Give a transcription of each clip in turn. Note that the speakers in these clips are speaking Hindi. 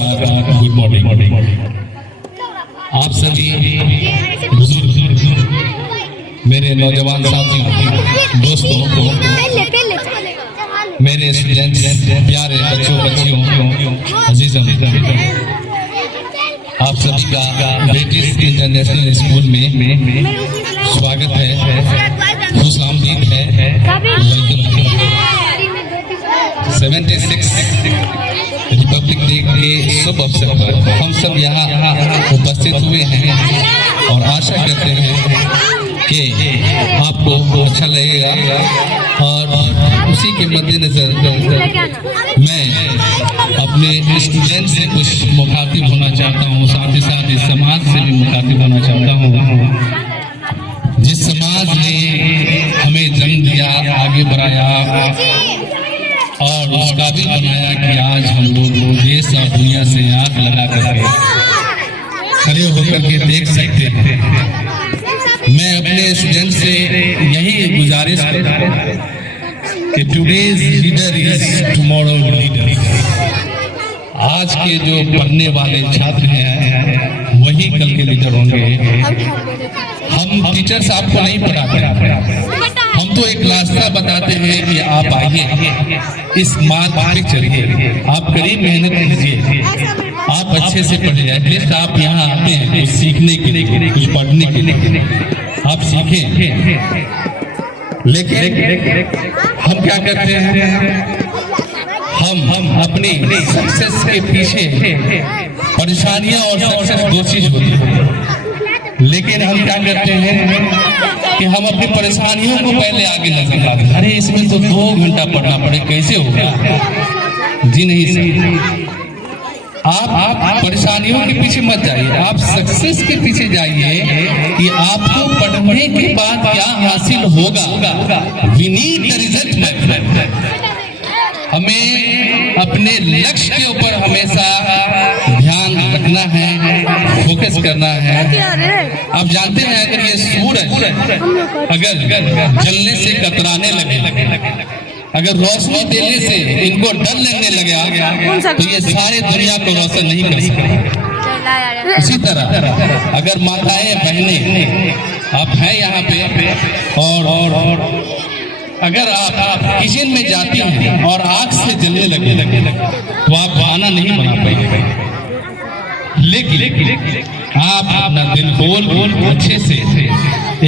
नमस्कार, गुड मॉर्निंग। आप सभी बुजुर्ग, मेरे नौजवान साथियों, दोस्तों, मेरे स्टूडेंट्स, प्यारे बच्चों बच्चियों, अजीजों, आप सभी का ब्रिटिश इंटरनेशनल स्कूल में स्वागत है, खुश आमदीद है, वेलकम। 76 रिपब्लिक डे के शुभ अवसर पर हम सब यहाँ उपस्थित हुए हैं और आशा करते हैं कि आपको अच्छा लगेगा। और उसी के मद्देनजर मैं अपने स्टूडेंट से कुछ मुखातिब होना चाहता हूँ, साथ ही साथ इस समाज से भी मुखातिब होना चाहता हूँ, जिस समाज ने हमें जन्म दिया, आगे बढ़ाया और उस काबिल बनाया कि आज हम लोग देश और दुनिया से आंख लगा करके खड़े होकर के देख सकते हैं। मैं अपने स्टूडेंट से यही गुजारिश करता हूं कि today's leader is tomorrow leader. आज के जो पढ़ने वाले छात्र हैं वही कल के लीडर होंगे। हम टीचर्स आपको नहीं पढ़ाते, हम तो एक रास्ता बताते हैं कि आप आइए, इस मार्ग पे चलिए, आप करीब मेहनत कीजिए, आप अच्छे से पढ़िए। एटलीस्ट आप यहाँ आते हैं कुछ सीखने के लिए, कुछ पढ़ने के लिए, आप सीखें। लेकिन हम क्या करते हैं, हम अपनी सक्सेस के पीछे परेशानियां और सक्सेस दो चीज होती है, लेकिन हम क्या करते हैं कि हम अपनी परेशानियों को पहले आगे नजर लाते हैं। अरे इसमें तो 2 घंटा पढ़ना पड़े, कैसे होगा जी? नहीं सही। आप परेशानियों के पीछे मत जाइए, आप सक्सेस के पीछे जाइए कि आपको पढ़ने के बाद क्या हासिल होगा। We need the result my friend. हमें अपने लक्ष्य के ऊपर हमेशा ध्यान रखना है, फोकस करना है। आप जानते हैं अगर ये सूरज अगर जलने से कतराने लगे, अगर रोशनी देने से इनको डर लगने लगे तो ये सारे दुनिया को रोशन नहीं कर सकते। इसी तरह अगर माताएं बहनें आप हैं यहाँ पे और अगर आप किचन में जाती हैं और आग से जलने लगे तो आप खाना नहीं बना पाएंगे। लेकिन आप अपना दिल खोल अच्छे से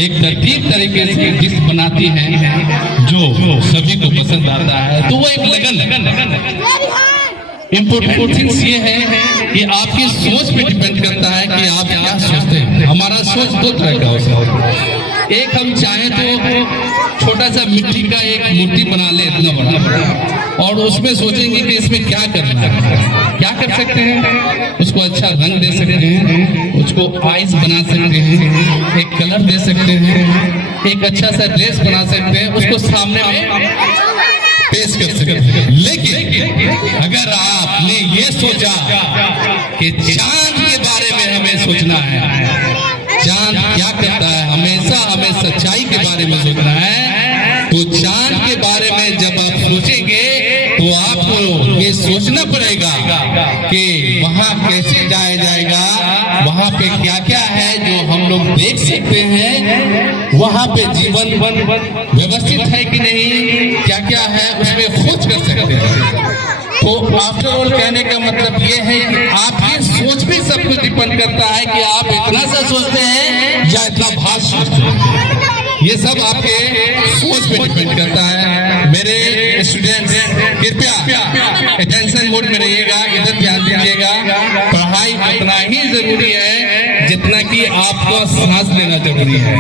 एक तरतीब तरीके से डिश बनाती हैं जो सभी को पसंद आता है, तो वो एक लगन। इम्पोर्टेंट थिंग्स ये है कि आपकी सोच पे डिपेंड करता है कि आप क्या सोचते हैं। हमारा सोच 2 तरह का होता है। एक हम चाहे तो छोटा सा मिट्टी का एक मूर्ति बना ले, इतना बड़ा, और उसमें सोचेंगे कि इसमें क्या करना है, क्या कर सकते हैं। उसको अच्छा रंग दे सकते हैं, उसको आइस बना सकते हैं, एक कलर दे सकते हैं, एक अच्छा सा ड्रेस बना सकते हैं, उसको सामने में पेश कर सकते हैं। लेकिन अगर आपने ये सोचा कि चांद के बारे में हमें सोचना है, चांद क्या करता है, हमेशा हमें सच्चाई के बारे में सोचना है, तो चांद के बारे में जब आप सोचेंगे तो आपको ये सोचना पड़ेगा कि वहाँ कैसे जाया जाएगा, वहाँ पे क्या क्या है जो हम लोग देख सकते हैं, वहाँ पे जीवन व्यवस्थित है कि नहीं, क्या क्या है उसमें खोज कर सकते हैं। तो आफ्टर ऑल कहने का मतलब ये है कि आपकी सोच भी सब कुछ डिपेंड करता है कि आप इतना सा सोचते हैं या इतना भाग सोचते हैं। ये सब आपके सोच पे डिपेंड करता है। मेरे स्टूडेंट्स कृपया अटेंशन मोड में रहिएगा, इधर ध्यान दीजिएगा। पढ़ाई उतना ही जरूरी है जितना कि आपका सांस लेना जरूरी है।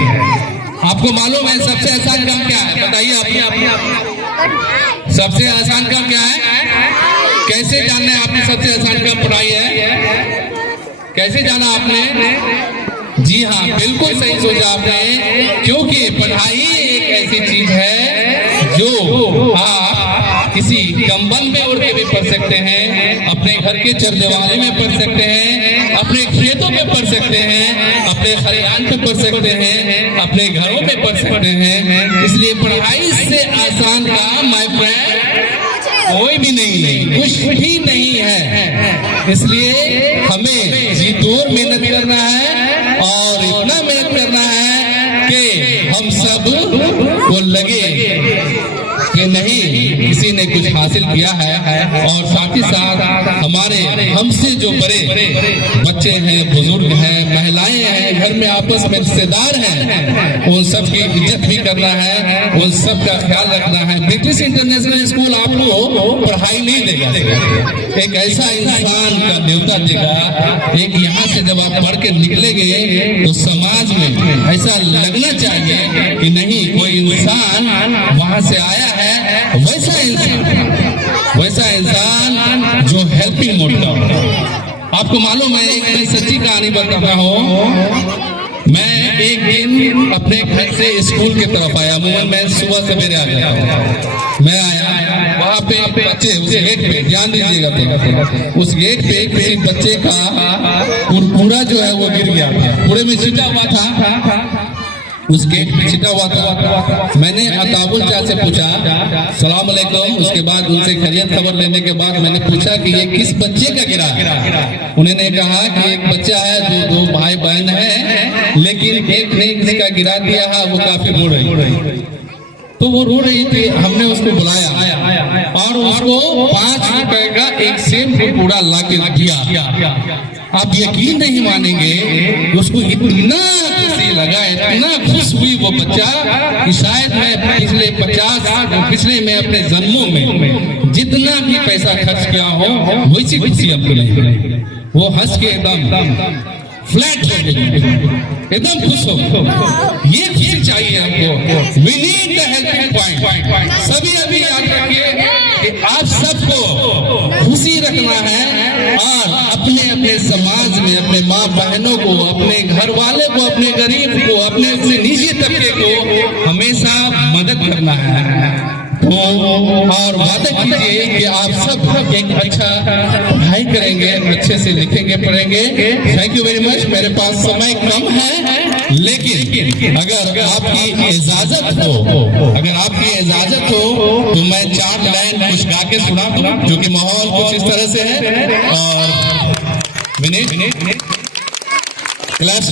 आपको मालूम है सबसे आसान काम क्या है? बताइए आप। सबसे आसान काम क्या है? कैसे जानना है आपने सबसे आसान काम पढ़ाई है? कैसे जाना आपने? जी हाँ, बिल्कुल सही सोचा आपने, क्योंकि पढ़ाई एक ऐसी चीज है जो आप किसी कंबल में उड़ के भी पढ़ सकते हैं, अपने घर के चरदीवारे में पढ़ सकते हैं, अपने खेतों में पढ़ सकते हैं, अपने खलिहान पे पढ़ सकते हैं, अपने घरों में पढ़ सकते हैं। इसलिए पढ़ाई से आसान काम माय फ्रेंड कोई भी नहीं, कुछ भी नहीं है। इसलिए हमें जी तोड़ मेहनत करना है और इतना मेहनत करना है कि हम सब को लगे कि नहीं किसी ने कुछ हासिल किया है। और साथ ही साथ हमारे हमसे जो बड़े बच्चे हैं, बुजुर्ग हैं, महिलाएं हैं, घर में आपस में रिश्तेदार हैं, उन सब की इज्जत भी करना है, उन सब का ख्याल रखना है। ब्रिटिश इंटरनेशनल स्कूल आपको पढ़ाई नहीं देगा, एक ऐसा इंसान का न्योता देगा। एक यहाँ से जब आप पढ़ के निकलेंगे तो समाज में ऐसा लगना चाहिए कि नहीं कोई इंसान वहां से आया है, वैसा इंसान जो हेल्पिंग मोड का हो। आपको मालूम है, एक सच्ची कहानी बताता हूँ। मैं एक दिन अपने घर से स्कूल की तरफ आया, मैं सुबह सवेरे आ गया। मैं आया वहाँ पे बच्चे उस गेट पे, ध्यान दीजिएगा, उस गेट पे किसी बच्चे का कुरकुरा जो है वो गिर गया था, पूरे में छिटा हुआ था, उस गेट पे छिटा हुआ था। मैंने अताबुल चाचा से पूछा सलाम अलैकुम, उसके बाद उनसे खैरियत खबर लेने के बाद मैंने पूछा कि ये किस बच्चे का गिरा। उन्होंने कहा कि एक बच्चा है, दो भाई बहन है, लेकिन एक ने किसी का गिरा दिया है, वो काफी रो रही। तो वो रो रही थी, हमने उसको बुलाया और उसको 5 रुपए का एक सेब कूड़ा ला के दिया। आप यकीन नहीं मानेंगे, उसको इतना खुशी लगा, इतना खुश हुई वो बच्चा कि शायद मैं पिछले में अपने जन्मों में जितना भी पैसा खर्च किया हो वैसी खुशी आपको नहीं मिली। वो हंस के एकदम फ्लैट हो गई, एकदम खुश हो। ये खुशी चाहिए हमको। We need the helping point. सभी अभी याद रखिए कि आप सबको खुशी रखना है और अपने अपने समाज में अपने माँ बहनों को, अपने घर वाले को, अपने गरीब को, अपने निजी तबके को हमेशा मदद करना है। और वादा कीजिए कि आप सब एक अच्छा पढ़ाई करेंगे, अच्छे से लिखेंगे, पढ़ेंगे। Thank you very much. मेरे पास समय कम है, लेकिन अगर आपकी इजाजत हो तो मैं 4 लाइन कुछ गा के सुना दूं, जो कि माहौल कुछ इस तरह से है। और क्लास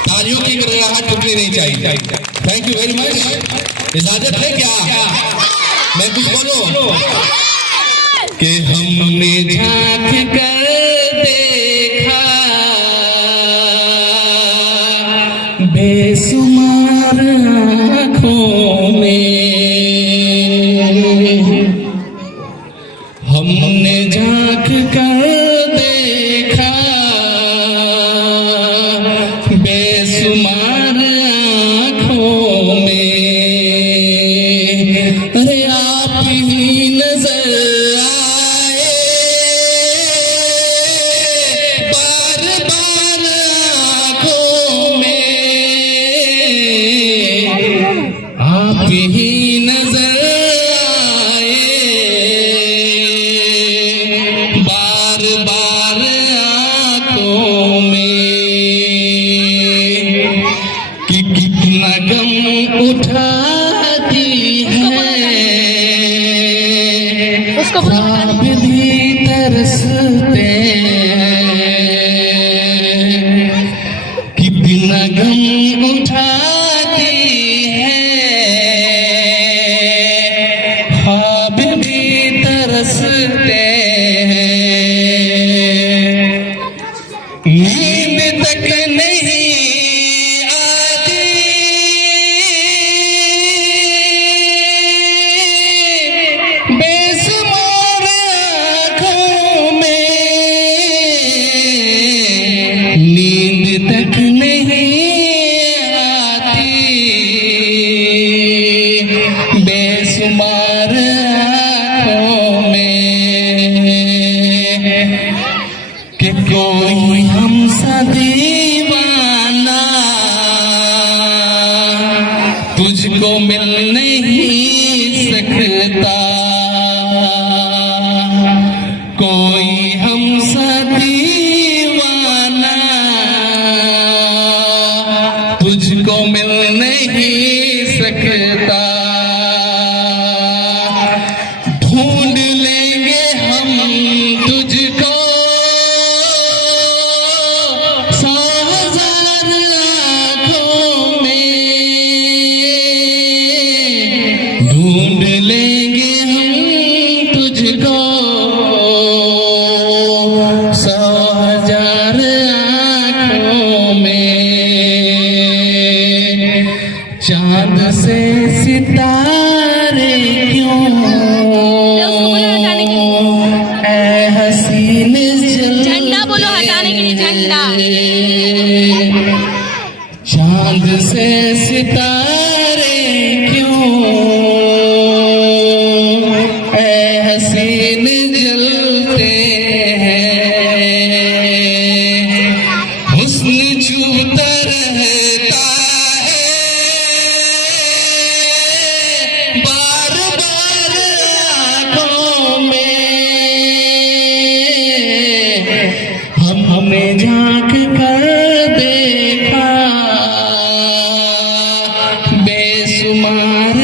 तालियों की गड़गड़ाहट टूटनी नहीं चाहिए। Thank you very much. इजाजत है क्या? मैं कुछ बोलूं कि हमने झांक कर देखा बेसुमार आँखों में, हमने झांक कर देखा बेसुमार आँखों में। अरे आप ही नजर आए बार बार आँखों में, आप ही नजर आए बार बार आँखों में, कि कितना गम उठाती ख्वाब भी तरसते कितना गम उठाती है, ख्वाब भी तरसते नींद तक नहीं आती, नींद तक नहीं आती बेसुमार आँखों में, कि कोई हमसा दीवाना तुझको मिल नहीं सकता, कोई हमसा दीवाना तुझको मिल नहीं सकता। ढूंढ लेंगे हम तुझको झंडा। चांद से सितारे क्यों ऐ हसीन जलते हैं, हुस्न छूता रहता है बार बार आँखों में, हमने झांक कर देखा बेसुमार